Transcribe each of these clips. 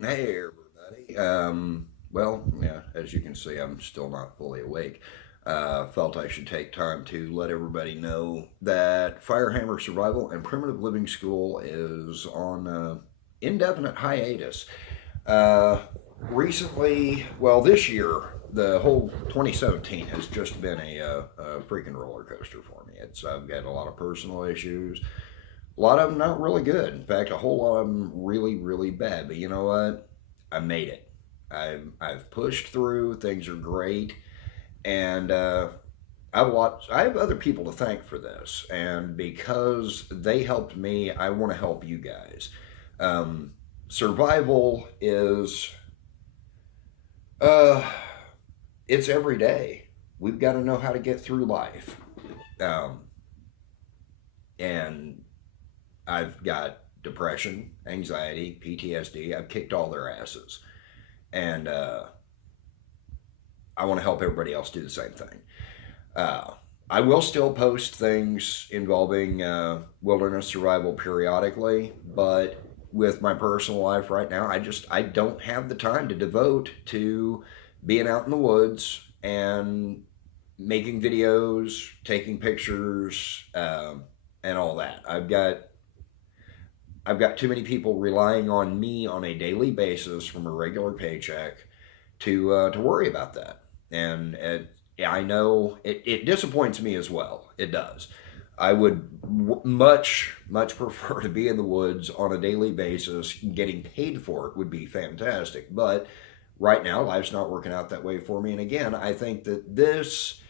Hey, everybody. Well, yeah, as you can see, I'm still not fully awake. Felt I should take time to let everybody know that Firehammer Survival and Primitive Living School is on indefinite hiatus. Uh, Recently, well, this year, the whole 2017 has just been a freaking roller coaster for me. I've got a lot of personal issues. A lot of them not really good. In fact, a whole lot of them really, really bad. But you know what? I made it. I've pushed through. Things are great, and I have other people to thank for this. And because they helped me, I want to help you guys. Um, Survival is uh, it's every day. We've got to know how to get through life. Um, and I've got depression, anxiety, PTSD. I've kicked all their asses. And I want to help everybody else do the same thing. Uh, I will still post things involving wilderness survival periodically, but with my personal life right now, I don't have the time to devote to being out in the woods and making videos, taking pictures, and all that. I've got too many people relying on me on a daily basis from a regular paycheck to worry about that. And I know it disappoints me as well. It does. I would much prefer to be in the woods on a daily basis. Getting paid for it would be fantastic, but right now life's not working out that way for me. And again, I think that this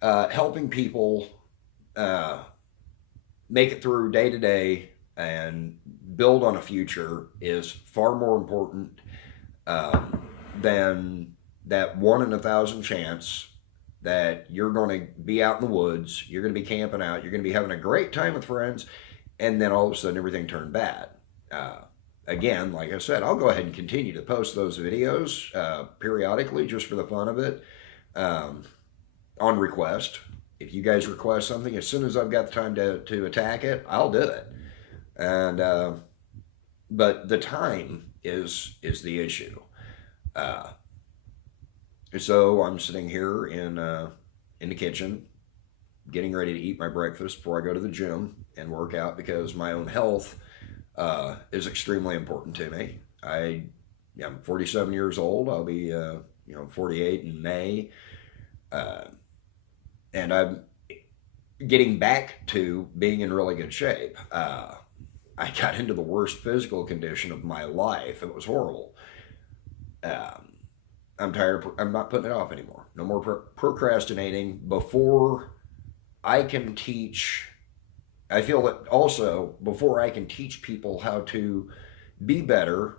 helping people uh, make it through day to day and build on a future is far more important um, than that 1 in 1,000 chance that you're going to be out in the woods, you're going to be camping out, you're going to be having a great time with friends, and then all of a sudden everything turned bad. Uh, Again, like I said, I'll go ahead and continue to post those videos periodically just for the fun of it um, on request. If you guys request something, as soon as I've got the time to attack it, I'll do it. And but the time is the issue. Uh, so I'm sitting here in the kitchen, getting ready to eat my breakfast before I go to the gym and work out because my own health is extremely important to me. I'm 47 years old. I'll be 48 in May, uh, and I'm getting back to being in really good shape. I got into the worst physical condition of my life. It was horrible. Um, I'm tired of. I'm not putting it off anymore. No more procrastinating. Before I can teach, I feel that also before I can teach people how to be better,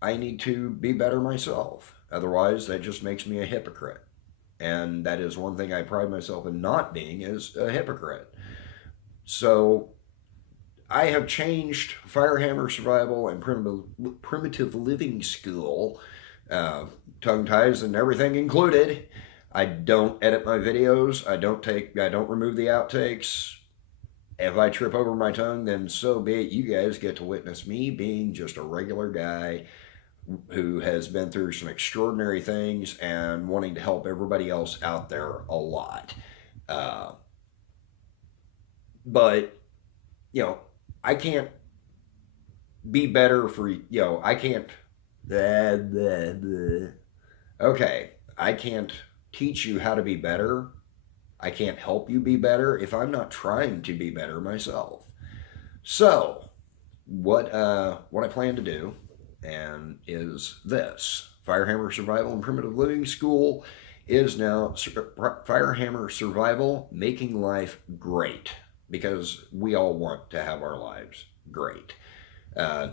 I need to be better myself. Otherwise, that just makes me a hypocrite. And that is one thing I pride myself in not being is a hypocrite. So I have changed Firehammer Survival and Primitive Living School, uh, tongue ties and everything included. I don't edit my videos. I don't remove the outtakes. If I trip over my tongue, then so be it. You guys get to witness me being just a regular guy who has been through some extraordinary things and wanting to help everybody else out there a lot. Uh, but you know, I can't be better for I can't. Blah, blah, blah. Okay, I can't teach you how to be better. I can't help you be better if I'm not trying to be better myself. So, what I plan to do, and is this: Firehammer Survival and Primitive Living School is now Firehammer Survival Making Life Great because we all want to have our lives great. Uh,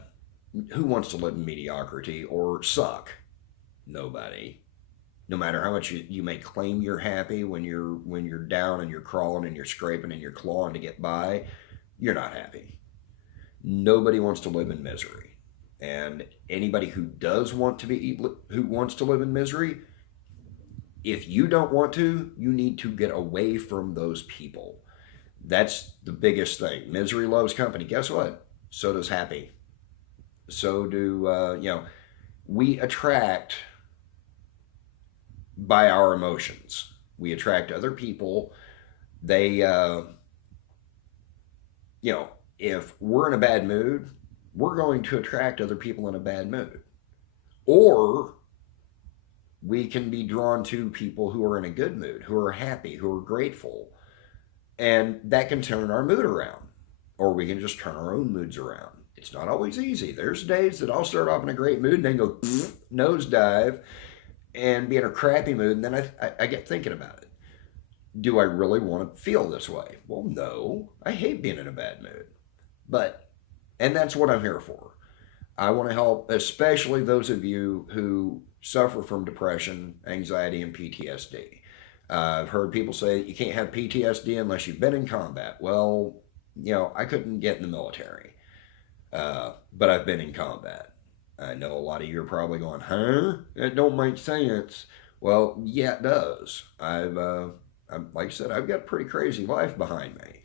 who wants to live in mediocrity or suck? Nobody. No matter how much you may claim you're happy when you're down and you're crawling and you're scraping and you're clawing to get by, you're not happy. Nobody wants to live in misery. And anybody who wants to live in misery, if you don't want to, you need to get away from those people. That's the biggest thing. Misery loves company. Guess what? So does happy. So do we attract by our emotions. We attract other people. They, if we're in a bad mood, we're going to attract other people in a bad mood. Or we can be drawn to people who are in a good mood, who are happy, who are grateful. And that can turn our mood around. Or we can just turn our own moods around. It's not always easy. There's days that I'll start off in a great mood and then go nosedive and be in a crappy mood. And then I get thinking about it. Do I really want to feel this way? Well, no. I hate being in a bad mood. And that's what I'm here for. I want to help, especially those of you who suffer from depression, anxiety, and PTSD. I've heard people say you can't have PTSD unless you've been in combat. Well, I couldn't get in the military, but I've been in combat. I know a lot of you are probably going, huh? That don't make sense. Well, yeah, it does. Like I said, I've got a pretty crazy life behind me.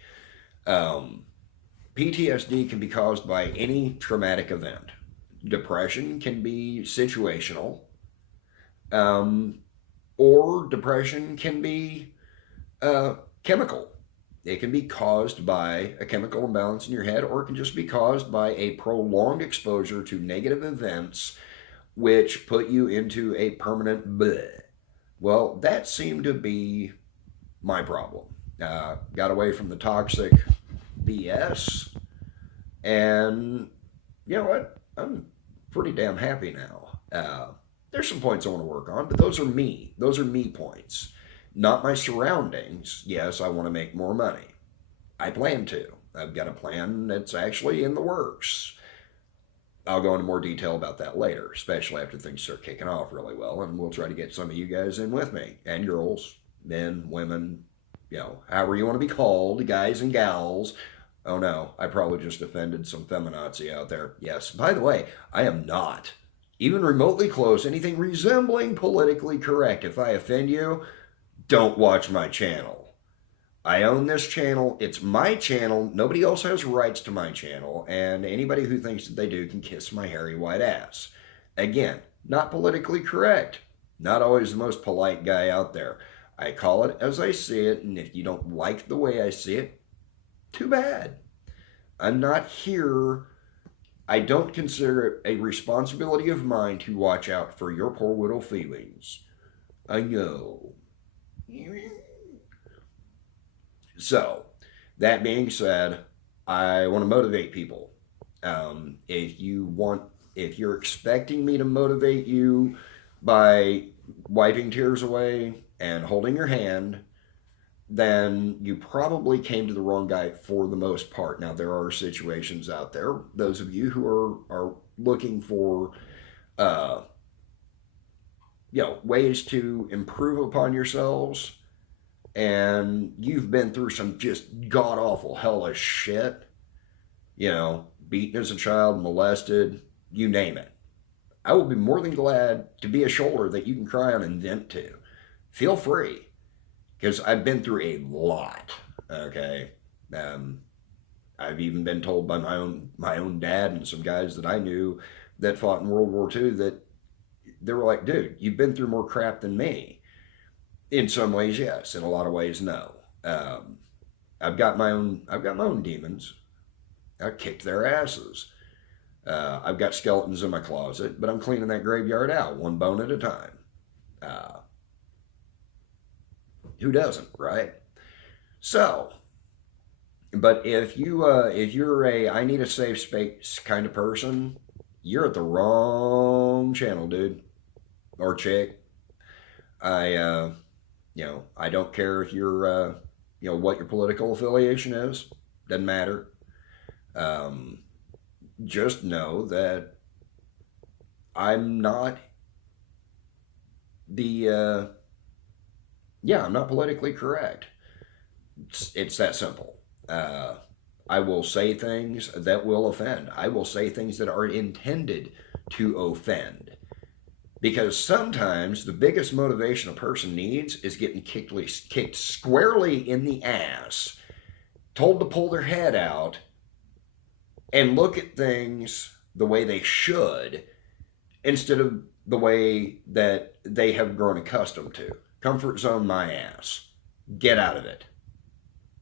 PTSD can be caused by any traumatic event. Depression can be situational, or depression can be chemical. It can be caused by a chemical imbalance in your head, or it can just be caused by a prolonged exposure to negative events which put you into a permanent bleh. Well, that seemed to be my problem. Got away from the toxic BS, and you know what? I'm pretty damn happy now. There's some points I want to work on, but those are me. Those are me points, not my surroundings. Yes, I want to make more money. I plan to. I've got a plan that's actually in the works. I'll go into more detail about that later, especially after things start kicking off really well, and we'll try to get some of you guys in with me, and girls, men, women, however you want to be called, guys and gals. Oh no, I probably just offended some feminazi out there. Yes, by the way, I am not even remotely close, anything resembling politically correct. If I offend you, don't watch my channel. I own this channel. It's my channel. Nobody else has rights to my channel, and anybody who thinks that they do can kiss my hairy white ass. Again, not politically correct. Not always the most polite guy out there. I call it as I see it, and if you don't like the way I see it, too bad. I'm not here. I don't consider it a responsibility of mine to watch out for your poor little feelings. I know. So, that being said, I want to motivate people. If you're expecting me to motivate you by wiping tears away and holding your hand, then you probably came to the wrong guy for the most part. Now, there are situations out there, those of you who are looking for, ways to improve upon yourselves, and you've been through some just god-awful, hellish shit, beaten as a child, molested, you name it. I will be more than glad to be a shoulder that you can cry on and vent to. Feel free. Because I've been through a lot, okay? I've even been told by my own dad and some guys that I knew that fought in World War II that they were like, dude, you've been through more crap than me. In some ways, yes. In a lot of ways, no. I've got my own demons. I kicked their asses. I've got skeletons in my closet, but I'm cleaning that graveyard out one bone at a time. Who doesn't, right? So, but if you're a I need a safe space kind of person, you're at the wrong channel, dude or chick. I don't care if you're what your political affiliation is. Doesn't matter. Just know that I'm not I'm not politically correct. It's that simple. I will say things that will offend. I will say things that are intended to offend. Because sometimes the biggest motivation a person needs is getting kicked squarely in the ass, told to pull their head out and look at things the way they should, instead of the way that they have grown accustomed to. Comfort zone my ass. Get out of it.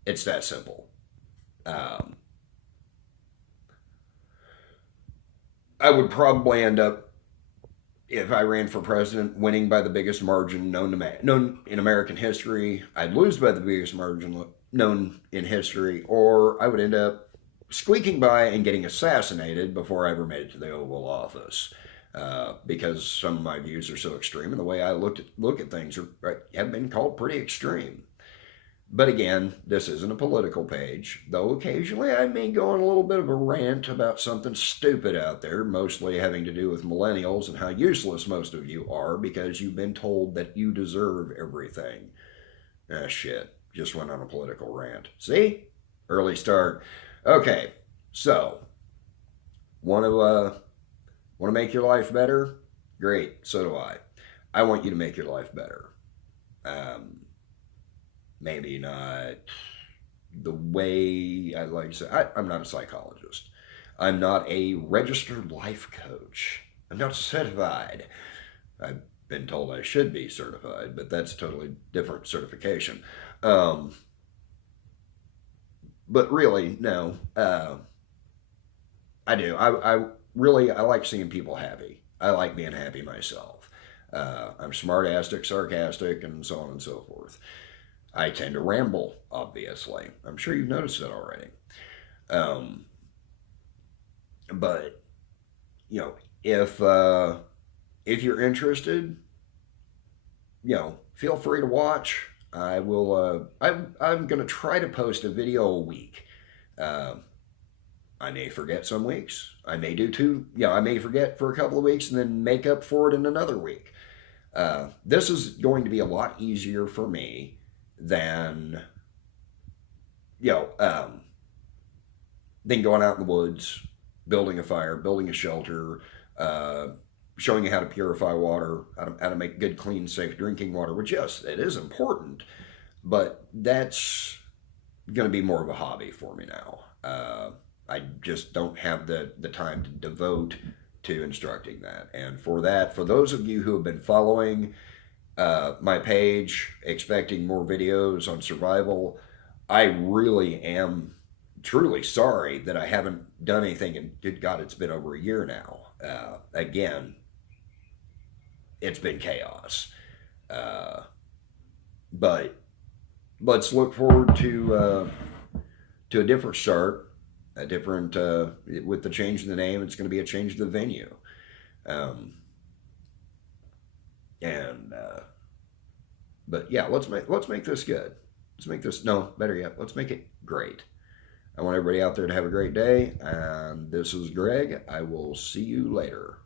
It's that simple. Um, I would probably end up, if I ran for president, winning by the biggest margin known in American history. I'd lose by the biggest margin known in history, or I would end up squeaking by and getting assassinated before I ever made it to the Oval Office. Because some of my views are so extreme, and the way I look at things have been called pretty extreme. But again, this isn't a political page, though occasionally I may go on a little bit of a rant about something stupid out there, mostly having to do with millennials and how useless most of you are because you've been told that you deserve everything. Ah, shit. Just went on a political rant. See? Early start. Okay, so want to make your life better? Great, so do I. I want you to make your life better. Maybe not the way I'd like to say. I'm not a psychologist. I'm not a registered life coach. I'm not certified. I've been told I should be certified, but that's a totally different certification. Um, but really, no. I do. I like seeing people happy. I like being happy myself. I'm smartastic, sarcastic, and so on and so forth. I tend to ramble, obviously. I'm sure you've noticed that already. Um, but you know, if you're interested, feel free to watch. I will. I'm going to try to post a video a week. Uh, I may forget some weeks. I may do two. I may forget for a couple of weeks and then make up for it in another week. This is going to be a lot easier for me than you know um, than going out in the woods, building a fire, building a shelter, uh, showing you how to purify water, how to make good, clean, safe drinking water. Which yes, it is important, but that's going to be more of a hobby for me now. I just don't have the time to devote to instructing that. And for that, for those of you who have been following my page, expecting more videos on survival, I really am truly sorry that I haven't done anything. And good God, it's been over a year now. Again, it's been chaos. Uh, but let's look forward to a different start, a different with the change in the name. It's going to be a change of the venue, um, and but yeah, let's make this good. Let's make this no better yet. Let's make it great. I want everybody out there to have a great day. And this is Greg. I will see you later.